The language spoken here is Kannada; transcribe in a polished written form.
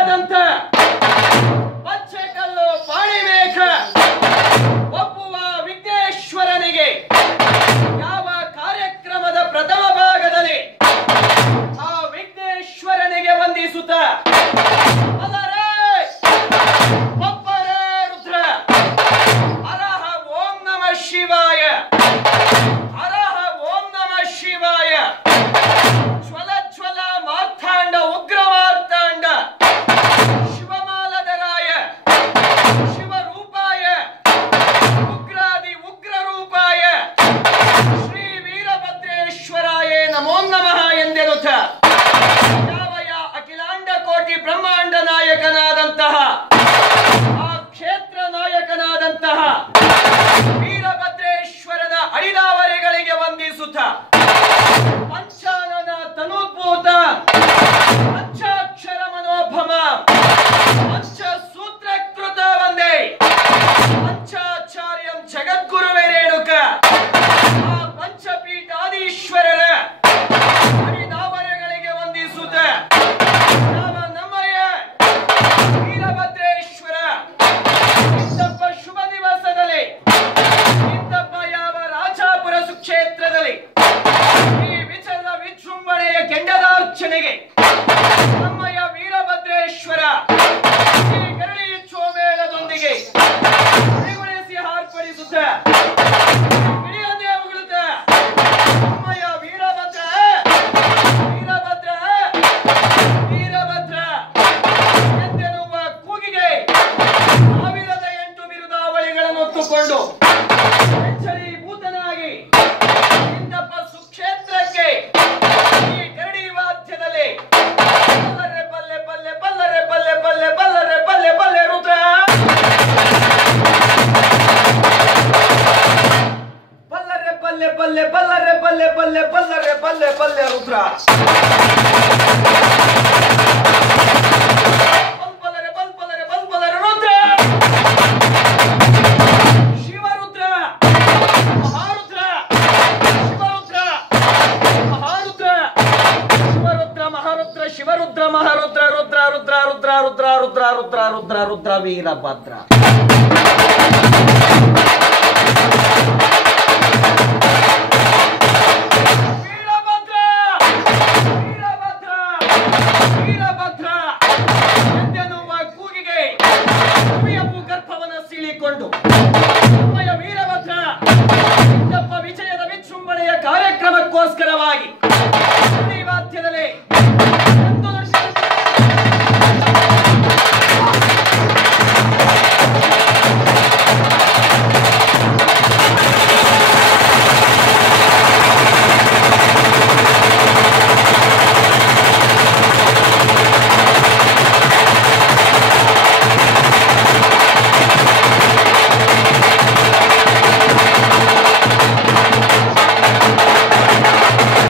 ಮೇಘದಂತ ಪಚ್ಚೆ ಕಲ್ಲು ಪಾಣಿ ಮೇಘ ಒಪ್ಪುವ ವಿಘ್ನೇಶ್ವರನಿಗೆ ಯಾವ ಕಾರ್ಯಕ್ರಮದ ಪ್ರಥಮ ಭಾಗದಲ್ಲಿ ಆ ವಿಘ್ನೇಶ್ವರನಿಗೆ ವಂದಿಸುತ್ತ ಅದರೇ ಒಪ್ಪರೇ ರುದ್ರ ಹರಹ ಓಂ ನಮಃ ಶಿವಾಯ ಹರಹ ಓಂ ನಮಃ ಶಿವಾಯ ಜ್ವಲ ಜ್ವಲ ಮಾರ್ಥಾಂಡ ಉಗ್ರ ಮಾರ್ಥಾಂಡ ಶಿವಮಾಲಧರಾಯ ಶಿವರೂಪಾಯ ಉಗ್ರಾದಿ ಉಗ್ರ ರೂಪಾಯ ಶ್ರೀ ವೀರಭದ್ರೇಶ್ವರಾಯ ನಮೋ ನಮಃ ಎಂದೆನುತ್ತ ಯಾವಯ ಅಖಿಲಾಂಡ ಕೋಟಿ ಬ್ರಹ್ಮಾಂಡ ನಾಯಕನಾದಂತಹ ಆ ಕ್ಷೇತ್ರ ನಾಯಕನಾದಂತಹ ವೀರಭದ್ರೇಶ್ವರನ ಅಡಿದಾವರಿಗಳಿಗೆ ವಂದಿಸುತ್ತ ಪಂಚಾನನ ತನುಭೂತ ಪಂಚಾಕ್ಷರ ಮನೋಭಮ ಪಂಚ ಸೂತ್ರಕೃತ ವಂದೇ ಪಂಚಾಚಾರ್ಯಂ ಜಗದ್ಗುರುವೇ ರೇಣುಕ ಆ ಪಂಚಪೀಠಾಧೀಶ್ವರರ ಅಡಿದಾವರಿಗಳಿಗೆ ವಂದಿಸುತ್ತ ನಮ್ಮಯ್ಯ ವೀರಭದ್ರೇಶ್ವರ ಇಂತಪ್ಪ ಶುಭ ದಿವಸದಲ್ಲಿ ಇಂತಪ್ಪ ಯಾವ ರಾಜಾಪುರ ಸುಕ್ಷೇತ್ರದಲ್ಲಿ ಈ ವಿಚಾರದ ವಿಜೃಂಭಣೆಯ ಕೆಂಡದಾರ್ಚನೆಗೆ ನಮ್ಮಯ್ಯ ವೀರಭದ್ರೇಶ್ವರ ಈ ಗರಳಿ ಚೋಮೇಳದೊಂದಿಗೆ ಶ್ರೀಗುಣಿಸಿ ಹಾರ್ಪಡಿಸುತ್ತ ಹಿಡಿಯದೇವುಗುಳುತ್ತ ನಮ್ಮಯ್ಯ ವೀರಭದ್ರ ವೀರಭದ್ರ ವೀರಭದ್ರ ಎಂದೆನ್ನುವ ಕೂಗಿಗೆ 1008 ಬಿರುದಾವಳಿಗಳನ್ನು ಹೊತ್ತುಕೊಂಡು ಎಚ್ಚರೀಭೂತನಾಗಿ ಇಂದಪ್ಪ ಸುಕ್ಷೇತ್ರಕ್ಕೆ ಈ ಗರಡಿ ವಾದ್ಯದಲ್ಲಿ ಬಲ್ಲರೆ ಬಲ್ಲೆ ಬಲ್ಲೆ ಬಲ್ಲರೆ ಬಲ್ಲೆ ಬಲ್ಲೆ ಬಲ್ಲರೆ ಬಲ್ಲೆ ಬಲ್ಲೆ ರುದ್ರ ಬಲ್ಲರೆ ಬಲ್ಲೆ ಬಲ್ಲೆ ಬಲ್ಲರೆ ಬಲ್ಲೆ ಬಲ್ಲೆ ಬಲ್ಲರೆ ಬಲ್ಲೆ ಬಲ್ಲೆ ರುದ್ರ ಬಲ್ಬಲರೆ ಬಲ್ಬಲರೆ ಬಲ್ಬಲರೆ ರುದ್ರ ಶಿವರುದ್ರ ಮಹಾರುದ್ರ ಶಿವರುದ್ರ ಮಹಾರುದ್ರ ಶಿವರುದ್ರ ಮಹಾರುದ್ರ ಶಿವರುದ್ರ ಮಹಾರುದ್ರ ರುದ್ರ ರುದ್ರ ರುದ್ರ ರುದ್ರ ರುದ್ರ ರುದ್ರ ರುದ್ರ ರುದ್ರ ವೀರಭದ್ರ ವೀರಭದ್ರ ವೀರಭದ್ರ ವೀರಭದ್ರ ಎಂದೆನ್ನುವ ಕೂಗಿಗೆ ಕವಿಯಪ್ಪು ಗರ್ಭವನ್ನು ಸೀಳಿಕೊಂಡು ನಮ್ಮಯ್ಯ ವೀರಭದ್ರ ಇಂದಪ್ಪ ವಿಜಯದ ವಿಜೃಂಭಣೆಯ ಕಾರ್ಯಕ್ರಮಕ್ಕೋಸ್ಕರವಾಗಿ